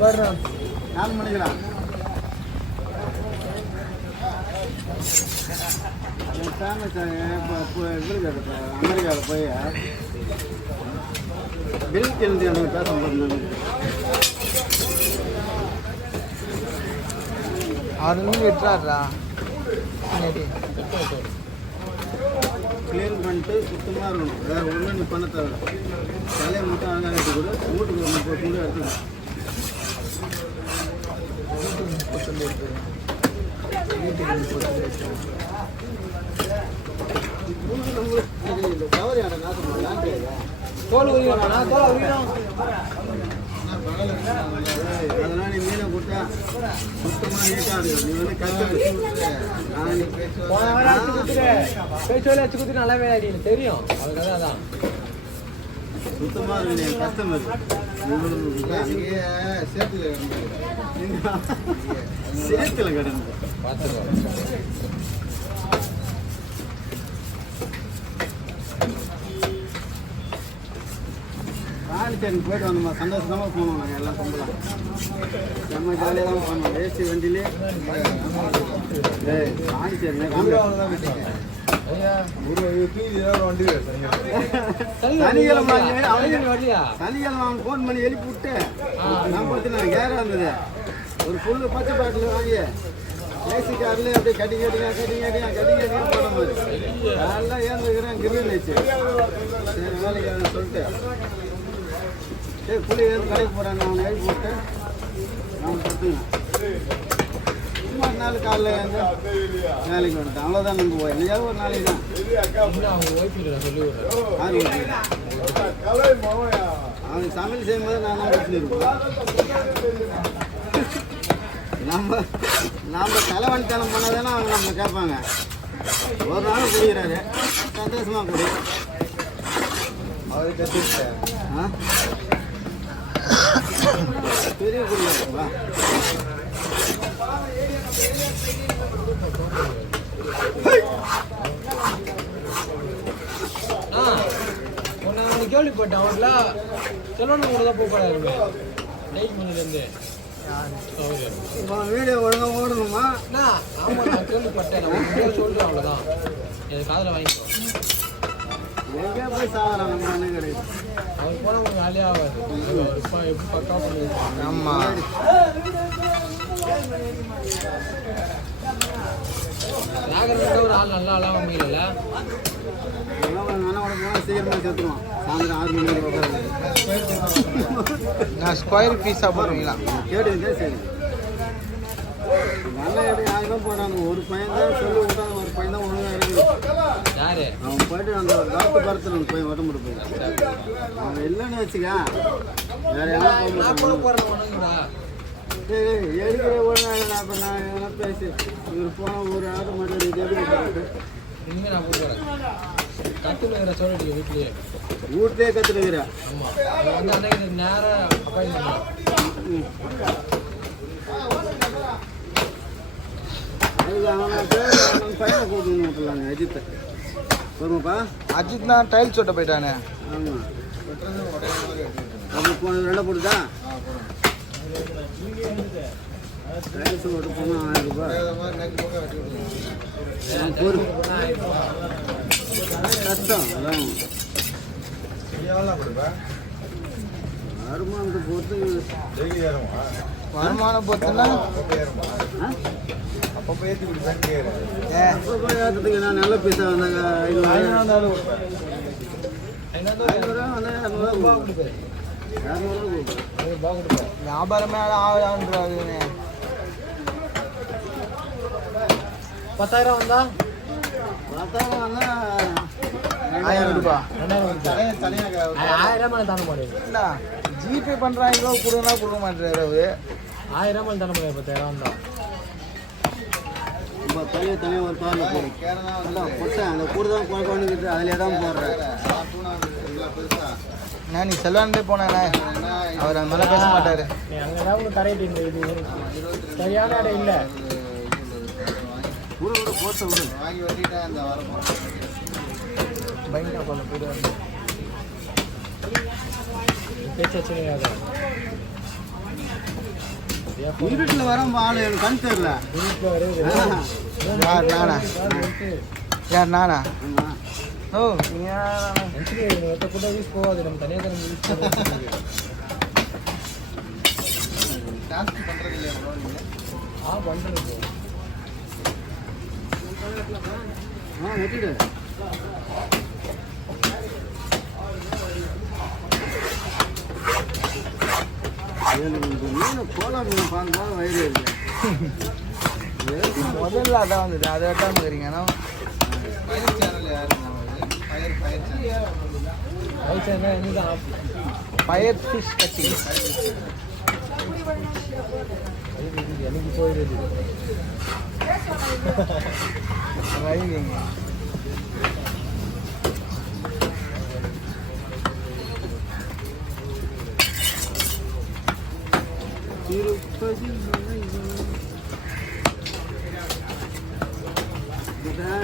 4 மணிக்கலாம் அமெரிக்காவில் போய் பில் கிளம்பி எனக்கு பேச முடியும். அவரு விட்டுறாரா கிளீன் பண்ணிட்டு சுத்தமாக இருக்கணும். வேறு ஒன்றும் நீ பண்ண தேவை. தலையை மட்டும் அழகாக எடுத்து கூட வீட்டுக்கு ஒன்று போட்டு கூட எடுத்துக்கணும். கவரி ஆட நாசம் தோல் அதெல்லாம் நீ மீனை கொடுத்தா சுத்தமாக நீட்டாக இருக்கும். நீ வந்து கஷ்டம் நல்லாவே தெரியும் அதுக்காக அதான் சுத்தமாக இருக்கு. நீ கஸ்டமர் அங்கேயே சேத்துல கடன் பார்த்துக்கோ. பாண்டிச்சேரி போயிட்டு வந்தோம்மா, சந்தோஷமாக போனோம். நாங்கள் எல்லாம் கும்பலாம் நம்ம ஜாலியாக தான் போனோம். வேஸ்ட் வண்டியிலே பாண்டிச்சேரி சனிக்கிழமை அவன் ஃபோன் பண்ணி எழுப்பி விட்டு நான் பார்த்து கேராக இருந்தது. ஒரு ஃபுல்லு பச்சை பாட்டில் வாங்கி ஏசி காரில் அப்படியே கட்டிங்க போன மாதிரி நல்லா ஏந்துக்கிறேன். கிரில் வச்சு சரி வேலைக்கு சொல்லிட்டு சரி புளி ஏந்து கடைக்கு போகிறாங்க. அவனை எழுப்பி விட்டு அவன் கொடுத்துங்க. சும்மா நாள் காலைல ஏந்து வேலைக்கு வந்துட்டேன். அவ்வளோதான் நம்ம போய் இல்லையா ஒரு நாளைக்கு தான் அவன் சமையல் செய்யும்போது நான் தான் வச்சுருப்பேன். நம்ம தலைவலித்தனம் பண்ணதானே அவங்க நம்ம கேட்பாங்க. ஒரு நாள் குடிக்கிறாரு சந்தோஷமாக குடி. அவரு கற்றுக்கிட்டேன் பெரிய குடிப்பா. கேள்விப்பட்டேன் அவர்ல செல்வன் கூட தான் போகக்கூடாது நெய்மணிலேருந்து வீடியோ ஒழுங்காக ஓடணுமா? ஆமா நான் கேள்விப்பட்டேன். சொல்றேன் அவ்வளோதான். எனக்கு காதில் வாங்கிக்கோ. எங்கே போய் சாகிறான் நம்ம அண்ணன் கிடையாது. அவர் போனால் உங்களுக்கு வேலையே ஆகாது. எப்படி பக்கா பண்ணிருக்காங்க. ஆமாம் நாகரிக ஒரு ஆள் நல்லா ஆளாக முடியல. அண்ணனோட போனால் சீக்கிரமாக சேர்த்துருவான். சாயந்தரம் 6 மணிக்கு நான் ஸ்கொயர் பீஸாக போடுவீங்களா? கேட்டுக்கிட்டே சரி. நல்லா எப்படி 1000 போனாங்க. ஒரு பையன் தான் சொல்லி விட்டாங்க. ஒரு பையன் தான் ஒழுங்காக இருக்குது. யாரு அவன் போயிட்டு அந்த டாக்டர் பரத்தில் போய் உடம்பு கொடுப்பேன். அவன் இல்லைன்னு வச்சுக்க வேற யாரும் எடுக்கிற ஒழுங்காக நான் இப்போ நான் எதனா பேசி இவர் போனால் ஒரு ஆடு மட்டும் இது எப்படி இனிமேல் நான் போடுறேன். கற்றுக்கிற சொல்லிட்டு வீட்லேயே வீட்லேயே கற்றுக்கிறேன். ஆமாம் வந்து அன்னைக்கு நேரம் அப்பாயின்மெண்ட் பையனை கூப்பிட்டு விட்டுலாங்க. அஜித்தை வருமாப்பா. அஜித் தான் டைல்ஸ் ஓட்ட போயிட்டானே. ஆமாம் அப்படி போன ரெண்டை போட்டுதா டைல்ஸ் ஓட்ட போனால் 1000 ரூபாய் கஷ்டம். அதான் வருமானத்தை பொறுத்து வருமானம் பொறுத்துனா அப்போ போய் ஏற்றுறதுக்கு நான் நல்ல பீஸா வந்தாங்க. 500 வியாபாரமே ஆகுறாங்க. 10,000 வந்தா 10,000 வந்தா 2000 ரூபாய். 1000 தான முடியும். ஜிபே பண்றாங்க கொடுனா கொடுக்க மாட்டேறாரு. அவரு 1000 தான முடியும். 10,000 வந்தா தனியாக ஒரு பால் போடும். கொட்டை அந்த கூடு தான் குழந்தைக்கிட்டு அதிலே தான் போடுறேன். நான் நீ செல்வாண்டே போனேண்ணே. அவர் அந்த மாதிரிலாம் பேச மாட்டாரு. அங்கேதான் கரையிட்டு இது சரியான இடம் இல்லை. கூட போட்ட விடு வாங்கி வட்டிட்டேன். அந்த வாரம் பயங்கர கொள்ள போயிடுவாங்க. பேச்சு இருட்டில் வர ஆள் எனக்கு கண் தெரியல. வீட்டில் வருது யார் நானா? யார் நானா? ஆமாம். ஓ நீங்கள் ஒருத்த கூட வீஸ் போகாது நம்ம தனியாக தான் வீஸ் போகாது டான்ஸ் பண்ணுறது இல்லையா ப்ரோ நீங்கள்? பண்ணுறது வெட்டிடு. மீன் கோலா மீன் பார்க்கும்போது வயிறு இருக்கு. முதல்ல அதான் வந்தது, அதை வெட்டாமல் இருக்கிறீங்கன்னா ஃபயர் சேனல் யாருங்க? ஃபயர் சேனல் வயசாக என்னதான் ஃபயர் ஃபிஷ் கட்டிங். எனக்கு போயிடுது வைங்க. திருப்பதி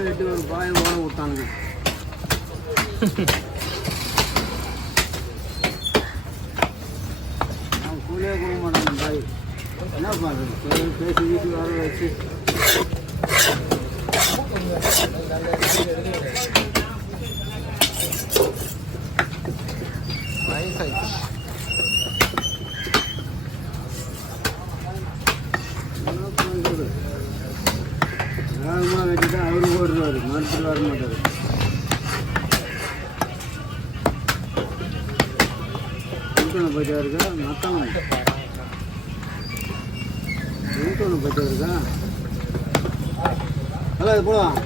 வெட்டி ஒரு பாய் ஓட விட்டானுங்க. நான் கூலியே கொடுக்க மாட்டாங்க பாய். என்ன பண்ணுறது? பேசி வீட்டுக்கு வர வச்சு வயசாயிடுச்சு. என்ன பண்ணுறது? வேகமாக வெட்டிட்டு அவரு ஓடுறாரு, மறுத்துட்டு வர மாட்டார். போயிட்டா இருக்கா மத்தவங்க போயிட்டா இருக்கா. ஹலோ இது போலாம்.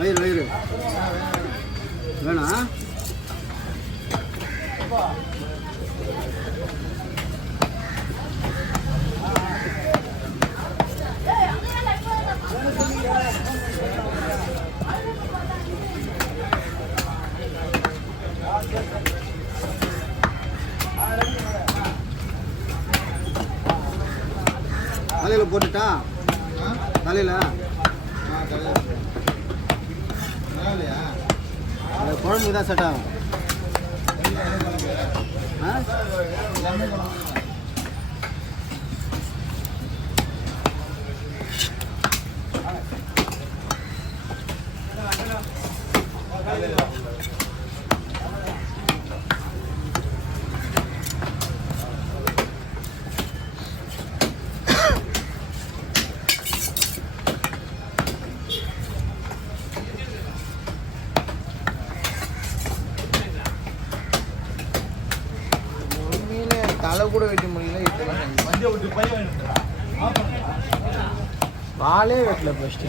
வயிறு வேணா தலையில் போட்டுட்டா தலையில் குழம்புக்கு தான் செட் ஆகும். தலை கூட வெட்ட முடியல. இப்போதான் வாழே வெட்டல ஃபஸ்ட்டு.